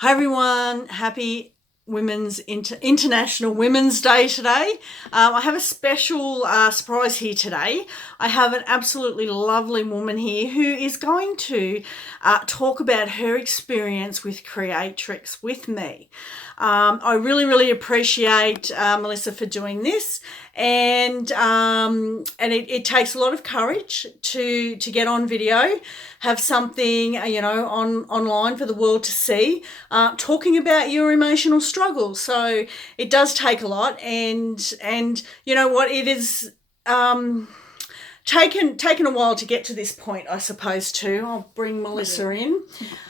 Hi everyone, happy International Women's Day today. I have a special surprise here today. I have an absolutely lovely woman here who is going to talk about her experience with Creatrix with me. I really appreciate Melissa for doing this, and it takes a lot of courage to get on video, have something online for the world to see, talking about your emotional struggles. So it does take a lot, and you know what, it is taken a while to get to this point, I suppose, too. I'll bring Melissa in.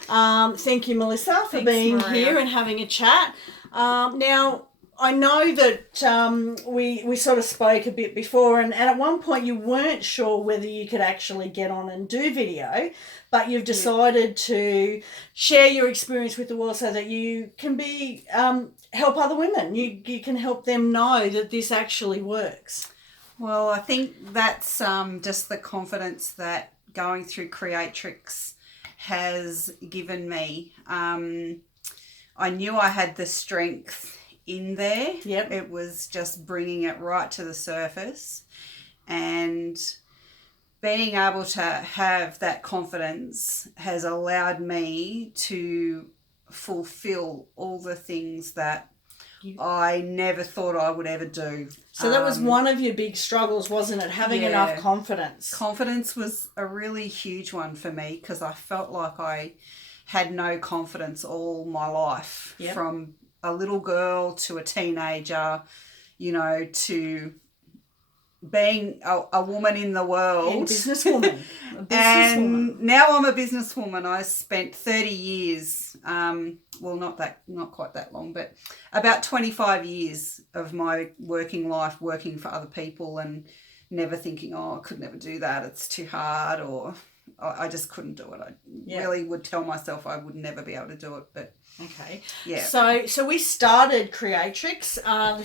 Thank you, Melissa, for being here and having a chat. Now, I know that we sort of spoke a bit before, and at one point you weren't sure whether you could actually get on and do video, but you've decided to share your experience with the world so that you can be help other women. You can help them know that this actually works. Well, I think that's just the confidence that going through Creatrix has given me. I knew I had the strength in there. Yep. It was just bringing it right to the surface, and being able to have that confidence has allowed me to fulfill all the things that I never thought I would ever do. So that was one of your big struggles, wasn't it? Having enough confidence. Confidence was a really huge one for me, because I felt like I had no confidence all my life, from a little girl to a teenager, to being a woman in the world. And businesswoman. And now I'm a businesswoman. I spent 30 years, not quite that long, but about 25 years of my working life working for other people, and never thinking, I could never do that, it's too hard, or I just couldn't do it. I really would tell myself I would never be able to do it, but... Okay. Yeah. So we started Creatrix the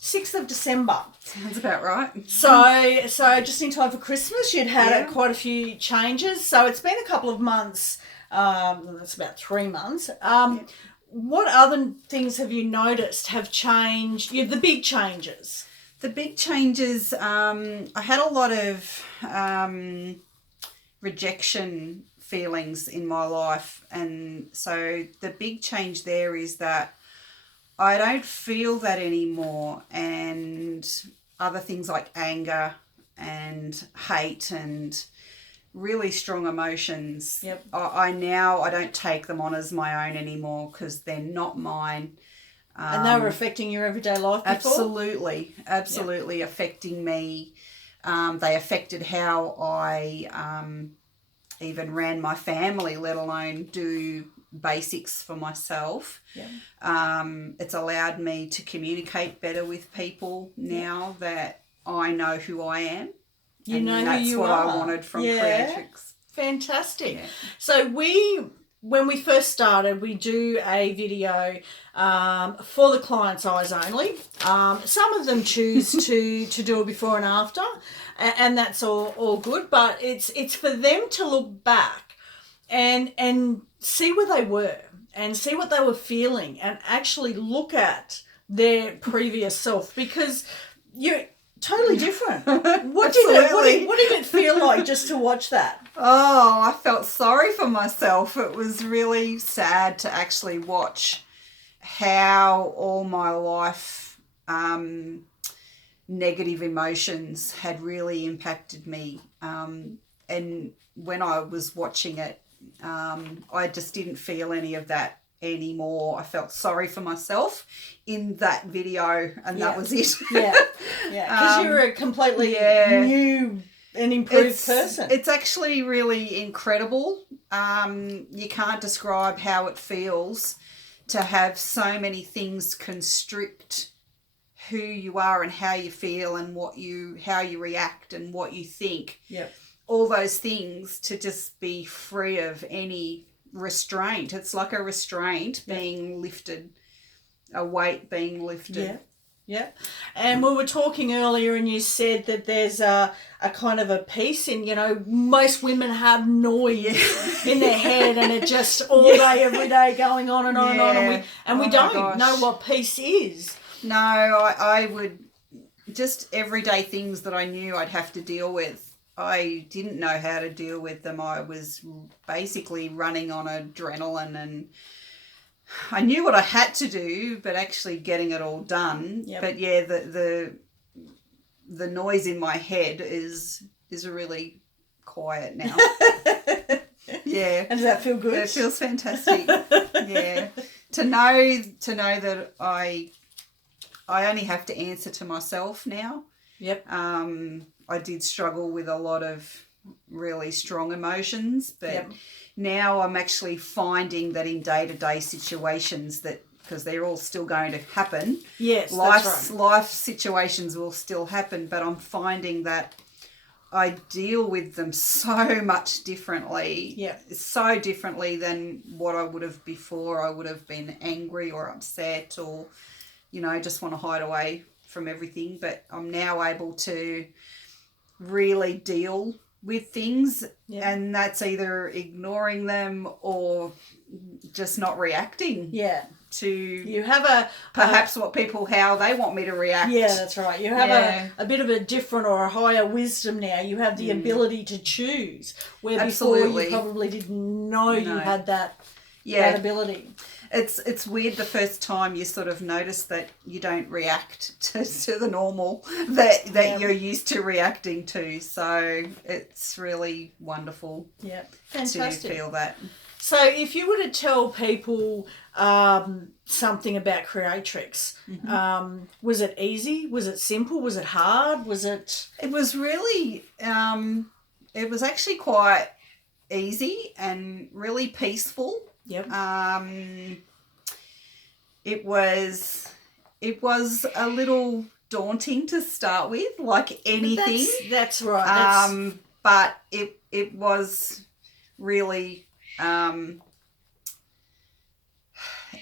6th of December. Sounds about right. So just in time for Christmas, you'd had quite a few changes. So it's been a couple of months. That's about 3 months. What other things have you noticed have changed? The big changes. The big changes, I had a lot of rejection feelings in my life, and so the big change there is that I don't feel that anymore, and other things like anger and hate and really strong emotions. Yep. I don't take them on as my own anymore, because they're not mine. And they were affecting your everyday life before? Absolutely affecting me. They affected how I even ran my family, let alone do basics for myself. It's allowed me to communicate better with people now that I know who I am. You know who you are. That's what I wanted from Creatrix. Fantastic. Yeah. So when we first started, we do a video for the client's eyes only. Some of them choose to do a before and after, and that's all good. But it's for them to look back and see where they were and see what they were feeling, and actually look at their previous self, because you're totally different. What did it feel like just to watch that? Oh, I felt sorry for myself. It was really sad to actually watch how all my life negative emotions had really impacted me. And when I was watching it, I just didn't feel any of that anymore. I felt sorry for myself in that video, and that was it. Because you were a completely new and improved person. It's actually really incredible. You can't describe how it feels to have so many things constrict who you are and how you feel and how you react and what you think. All those things, to just be free of any restraint. It's like a restraint being lifted, a weight being lifted. Yeah. And we were talking earlier and you said that there's a kind of a piece in, most women have noise in their head and it just all day, every day going on and on and on. And we don't know what peace is. No, I would, just everyday things that I knew I'd have to deal with. I didn't know how to deal with them. I was basically running on adrenaline and I knew what I had to do, but actually getting it all done. Yep. But yeah, the noise in my head is really quiet now. Yeah. And does that feel good? It feels fantastic. Yeah. To know that I only have to answer to myself now. Yep. I did struggle with a lot of really strong emotions, but yep. Now I'm actually finding that in day-to-day situations that, because they're all still going to happen. Yes, that's right. Life situations will still happen, but I'm finding that I deal with them so much differently. Yeah. So differently than what I would have before. I would have been angry or upset or, just want to hide away from everything. But I'm now able to really deal with things, and that's either ignoring them or just not reacting. Yeah. To you have perhaps how they want me to react. Yeah, that's right. You have a bit of a different or a higher wisdom now. You have the ability to choose, where before you probably didn't know you had that ability. It's weird the first time you sort of notice that you don't react to the normal that you're used to reacting to. So it's really wonderful fantastic to feel that. So if you were to tell people something about Creatrix, was it easy? Was it simple? Was it hard? Was it... It was really... it was actually quite easy and really peaceful. Yep. It was a little daunting to start with, like anything. That's right. But it was really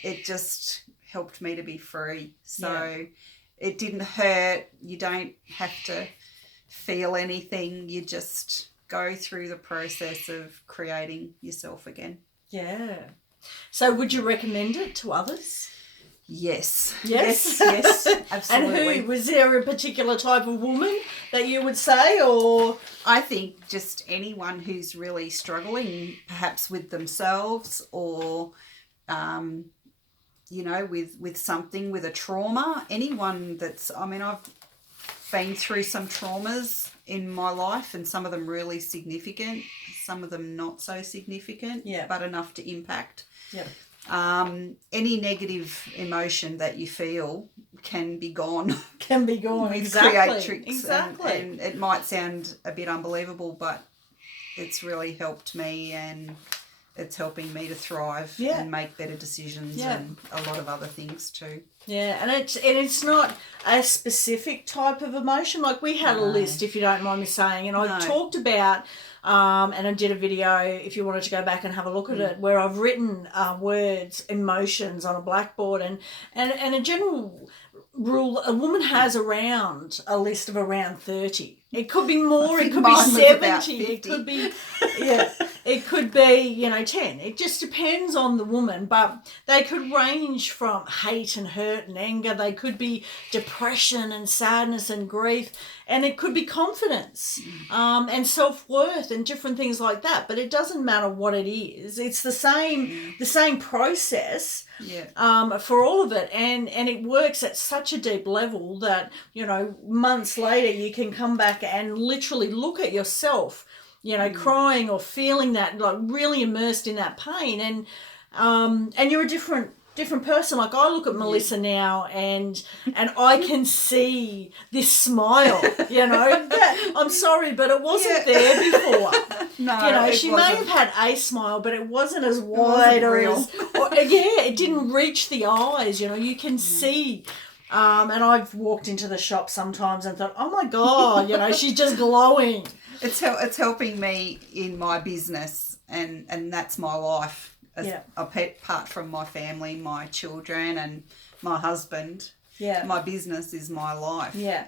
it just helped me to be free. So it didn't hurt. You don't have to feel anything. You just go through the process of creating yourself again. Yeah. So would you recommend it to others? Yes. Yes? Yes, absolutely. And was there a particular type of woman that you would say, or? I think just anyone who's really struggling perhaps with themselves or, with something, with a trauma. Anyone I've been through some traumas in my life and some of them really significant, some of them not so significant, but enough to impact. Yeah. Any negative emotion that you feel can be gone. With exactly. Creatrix. Exactly. And it might sound a bit unbelievable, but it's really helped me and it's helping me to thrive and make better decisions and a lot of other things too. Yeah, and it's not a specific type of emotion. Like we had a list, if you don't mind me saying, and I talked about, and I did a video, if you wanted to go back and have a look at it, where I've written words, emotions on a blackboard, and a general rule, a woman has around a list of around 30. It could be more, it could be 70, it could be, it could be, 10. It just depends on the woman, but they could range from hate and hurt and anger. They could be depression and sadness and grief, and it could be confidence and self-worth and different things like that. But it doesn't matter what it is. It's the same process for all of it, and it works at such a deep level that, months later you can come back and literally look at yourself, crying or feeling that, like really immersed in that pain, and you're a different person. Like I look at Melissa now and I can see this smile, I'm sorry, but it wasn't there before. No, she may have had a smile, but it wasn't as wide it didn't reach the eyes, you can see. And I've walked into the shop sometimes and thought, oh my God, she's just glowing. It's helping me in my business and that's my life. Apart from my family, my children and my husband. Yeah. My business is my life. Yeah.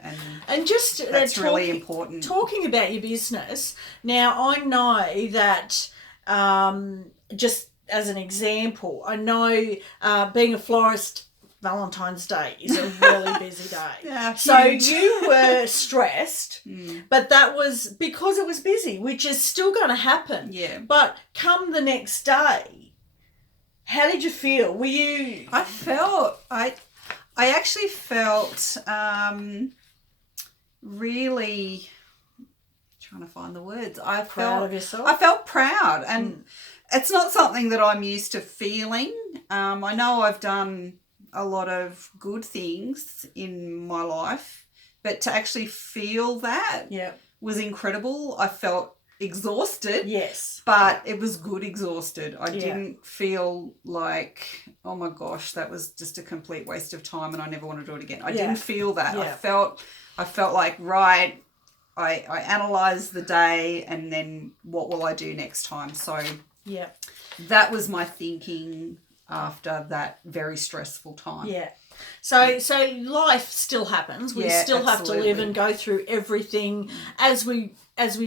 And just that's really important. Talking about your business, now I know that just as an example, I know being a florist, Valentine's Day is a really busy day. Yeah, so huge. you were stressed, but that was because it was busy, which is still going to happen. Yeah. But come the next day, how did you feel? Were you... I actually felt really trying to find the words. Proud of yourself? I felt proud, and it's not something that I'm used to feeling. I know I've done a lot of good things in my life, but to actually feel that was incredible. I felt exhausted. Yes. But it was good exhausted. I didn't feel like, oh my gosh, that was just a complete waste of time and I never want to do it again. I didn't feel that. I felt like, right, I analysed the day and then what will I do next time? So that was my thinking after that very stressful time. Yeah. So life still happens. We still have to live and go through everything as we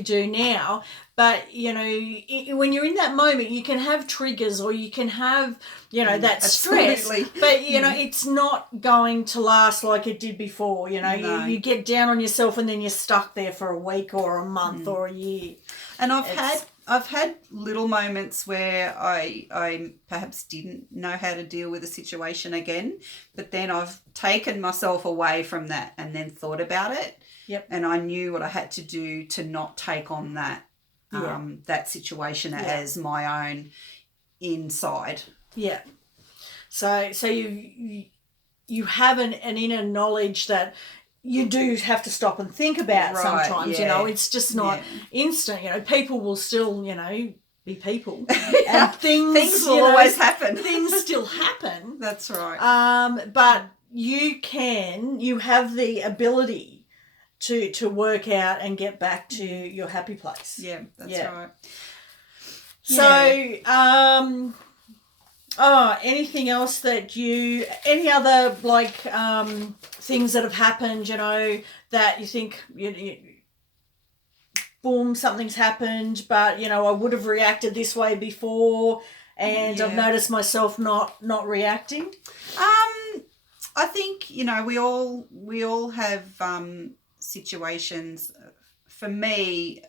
do now. But, you know, when you're in that moment, you can have triggers or you can have, you know, that stress. But, you know, it's not going to last like it did before. You know, you get down on yourself and then you're stuck there for a week or a month or a year. And I've had little moments where I perhaps didn't know how to deal with a situation again, but then I've taken myself away from that and then thought about it. Yep. And I knew what I had to do to not take on that that situation as my own inside. Yeah. So you have an inner knowledge that you do have to stop and think about sometimes, you know, it's just not instant, you know, people will still, you know, be people and things will always happen. Things still happen. That's right. But you have the ability to work out and get back to your happy place. Yeah, that's right. So, anything else that any other like things that have happened, you know, that you think boom, something's happened, but you know, I would have reacted this way before, and I've noticed myself not reacting. I think, you know, we all have situations. For me,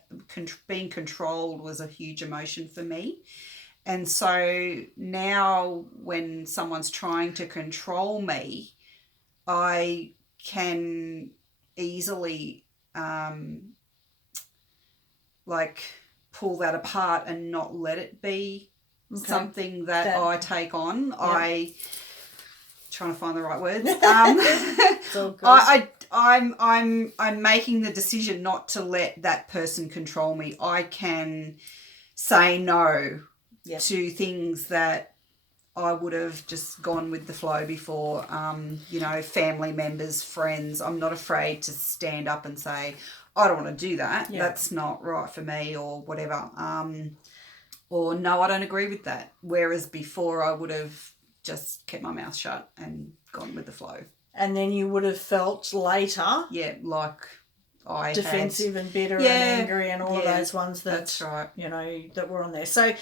being controlled was a huge emotion for me. And so now when someone's trying to control me, I can easily like pull that apart and not let it be something that I take on. Yep. Trying to find the right words. I'm making the decision not to let that person control me. I can say no to things that I would have just gone with the flow before. You know, family members, friends. I'm not afraid to stand up and say, I don't want to do that. Yeah. That's not right for me or whatever. Or no, I don't agree with that. Whereas before I would have just kept my mouth shut and gone with the flow. And then you would have felt later. Yeah, like I defensive and bitter and angry and all of those ones that's right. You know, that were on there. So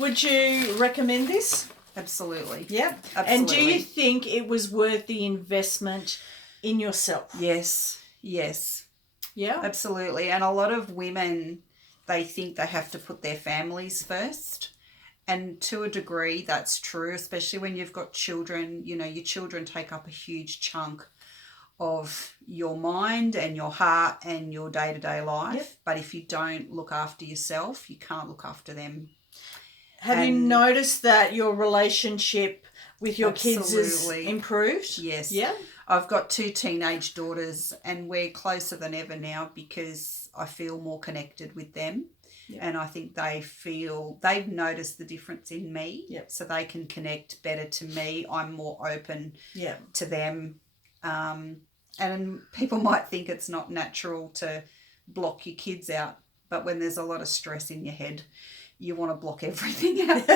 would you recommend this? Absolutely. Yeah. Absolutely. And do you think it was worth the investment in yourself? Yes. Yeah. Absolutely. And a lot of women, they think they have to put their families first. And to a degree, that's true, especially when you've got children. You know, your children take up a huge chunk of your mind and your heart and your day-to-day life. Yep. But if you don't look after yourself, you can't look after them. Have you noticed that your relationship with your kids has improved? Yes. Yeah. I've got 2 teenage daughters and we're closer than ever now because I feel more connected with them. Yep. And I think they've noticed the difference in me, so they can connect better to me. I'm more open to them. And people might think it's not natural to block your kids out, But when there's a lot of stress in your head, you want to block everything out.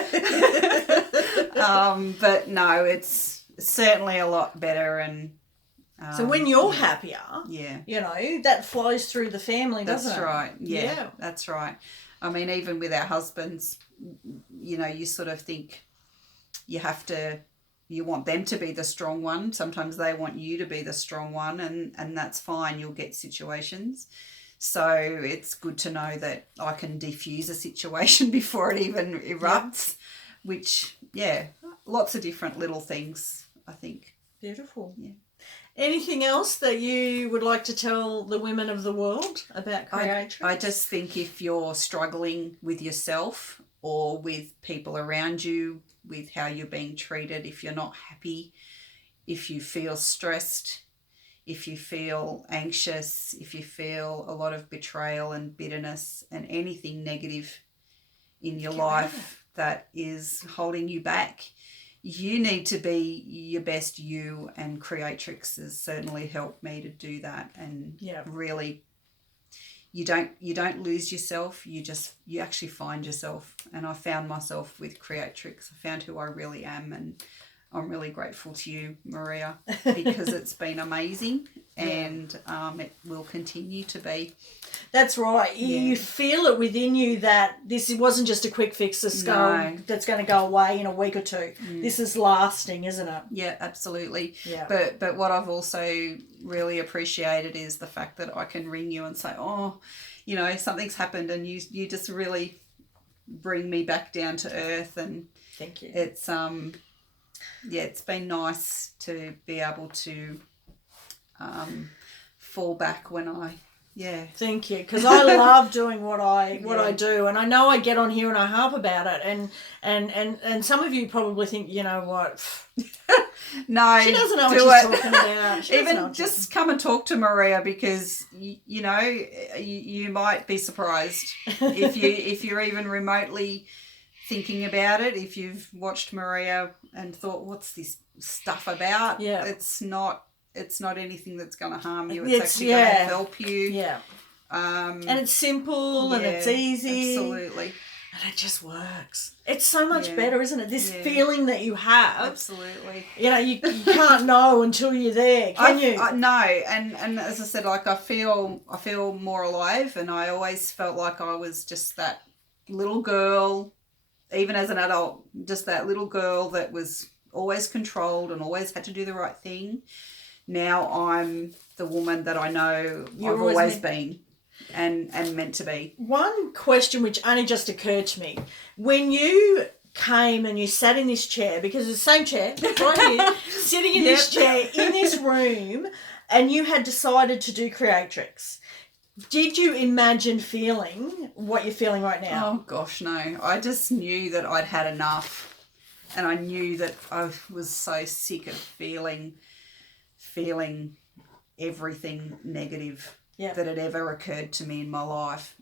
But no, it's certainly a lot better. And so when you're happier, that flows through the family, doesn't it? That's right. Yeah, that's right. I mean, even with our husbands, you sort of think you want them to be the strong one. Sometimes they want you to be the strong one, and that's fine. You'll get situations. So it's good to know that I can defuse a situation before it even erupts, which, lots of different little things, I think. Beautiful. Yeah. Anything else that you would like to tell the women of the world about Creatrix? I just think if you're struggling with yourself or with people around you, with how you're being treated, if you're not happy, if you feel stressed, if you feel anxious, if you feel a lot of betrayal and bitterness and anything negative in your life that is holding you back, you need to be your best you, and Creatrix has certainly helped me to do that. And really, you don't lose yourself. You actually find yourself. And I found myself with Creatrix. I found who I really am, and I'm really grateful to you, Maria, because it's been amazing, and it will continue to be. That's right. You feel it within you that this wasn't just a quick fix that's going to go away in a week or two. This is lasting, isn't it? Yeah, absolutely. Yeah. But what I've also really appreciated is the fact that I can ring you and say, something's happened, and you just really bring me back down to earth. And thank you. It's it's been nice to be able to fall back when I Thank you, because I love doing what I do, and I know I get on here and I harp about it, and some of you probably think, you know what, no, she doesn't know what she's talking about. Even just come and talk to Maria, because you might be surprised if you're even remotely thinking about it. If you've watched Maria and thought, what's this stuff about? Yeah. It's not anything that's going to harm you. It's actually going to help you. Yeah. And it's simple and it's easy. Absolutely. And it just works. It's so much better, isn't it? This feeling that you have. Absolutely. You can't know until you're there, can you? No. And as I said, like I feel more alive, and I always felt like I was just that little girl, even as an adult, just that little girl that was always controlled and always had to do the right thing. Now I'm the woman that I know I've always been and meant to be. One question which only just occurred to me, when you came and you sat in this chair, because it's the same chair right here, sitting in this chair in this room, and you had decided to do Creatrix, did you imagine feeling what you're feeling right now? Oh gosh, no. I just knew that I'd had enough, and I knew that I was so sick of feeling everything negative that had ever occurred to me in my life.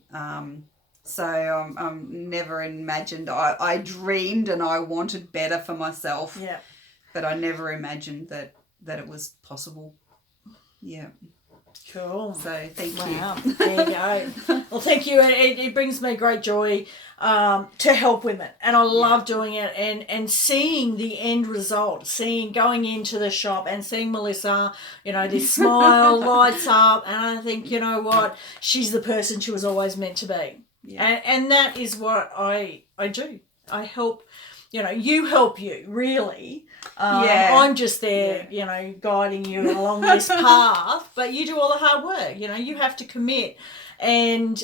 So I'm never imagined. I dreamed and I wanted better for myself. Yeah. But I never imagined that it was possible. Yeah. Cool. So thank you. Wow. There you go. Well, thank you. It brings me great joy to help women, and I love doing it, and seeing the end result, going into the shop and seeing Melissa, this smile lights up, and I think, you know what, she's the person she was always meant to be. Yeah. And that is what I do. I help. You help you, really. I'm just there, guiding you along this path, but you do all the hard work. You have to commit and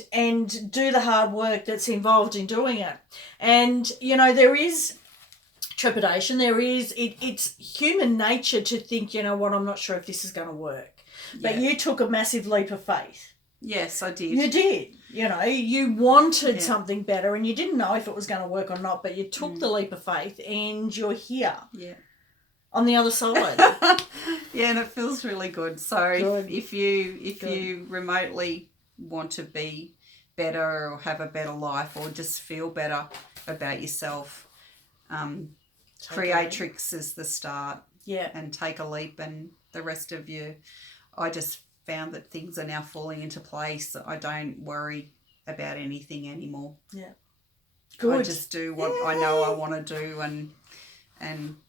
do the hard work that's involved in doing it. And, there is trepidation. It's human nature to think, I'm not sure if this is going to work. Yeah. But you took a massive leap of faith. Yes, I did. You did. You wanted something better, and you didn't know if it was going to work or not, but you took the leap of faith, and you're here. Yeah. On the other side. Yeah, and it feels really good. So if you remotely want to be better or have a better life or just feel better about yourself, Creatrix is the start. Yeah. And take a leap, and the rest of you, I just found that things are now falling into place. I don't worry about anything anymore. Yeah. Good. I just do what I know I want to do, and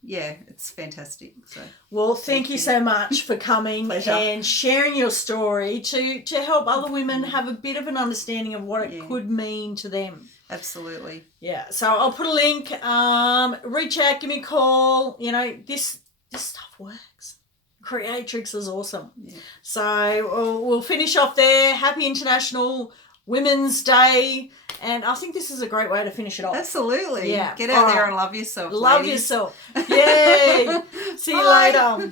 yeah, it's fantastic. So well, thank you so much for coming Pleasure. and sharing your story to help other women have a bit of an understanding of what it could mean to them. Absolutely. Yeah. So I'll put a link. Reach out, give me a call. You know, this stuff works. Creatrix is awesome. Yeah. So we'll finish off there. Happy International Women's Day. And I think this is a great way to finish it off. Absolutely. Yeah. Get out there and love yourself. Love ladies. yourself. Yay. See you Bye. later.